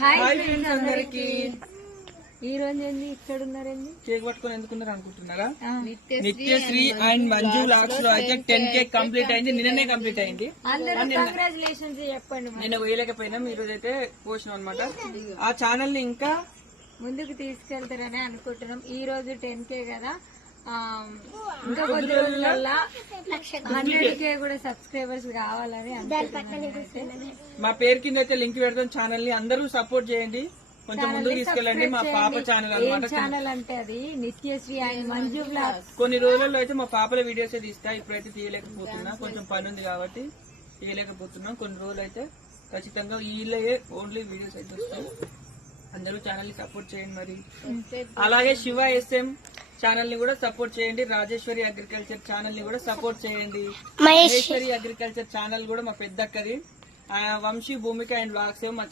Hi friends అందరికి. ఈ రోజు ఏంది ఇక్కడ ఉన్నారండి? కేక్ పట్టుకొని ఎందుకున్నారు అనుకుంటున్నారా? నిత్యశ్రీ అండ్ మంజు లాక్స్ లో అయితే 10K కంప్లీట్ అయింది. నిన్ననే కంప్లీట్ అయింది. కంగ్రాచులేషన్స్ చెప్పండి. నిన్న వేయలేకపోయినాం, ఈ రోజు అయితే పోసినాం అనమాట. ఆ ఛానల్ ని ఇంకా ముందుకు తీసుకెళ్తారని అనుకుంటున్నాం. ఈ రోజు 10K కదా, ఇంకా కొద్ది రోజులల్లా 100K కూడా సబ్స్క్రైబర్స్ కావాలని అనుకుంటున్నాం. మా పేరు కింద అయితే లింక్ పెడతాం. ఛానల్ ని అందరూ సపోర్ట్ చేయండి, కొంచెం ముందుకు తీసుకెళ్ళండి. మా పాప ఛానల్ అనమాట. ఛానల్ అంటే అది నిత్యశ్రీ అండ్ మంజు బ్లాగ్స్. కొన్ని రోజుల్లో అయితే మా పాపల వీడియోస్ తీస్తా. ఇప్పుడైతే తీయలేకపోతున్నా, కొంచెం పని ఉంది కాబట్టి తీయలేకపోతున్నాం. కొన్ని రోజులు అయితే ఖచ్చితంగా వీళ్ళే ఓన్లీ వీడియోస్ అయితే వస్తాయి. అందరూ ఛానల్ ని సపోర్ట్ చేయండి. మరి అలాగే శివ SM ఛానల్ ని కూడా సపోర్ట్ చేయండి. రాజేశ్వరి అగ్రికల్చర్ ఛానల్ ని కూడా సపోర్ట్ చేయండి. మహేశ్వరి అగ్రికల్చర్ ఛానల్ కూడా మా పెద్దక్కది. వంశీ భూమిక అండ్ వ్లాగ్స్ మా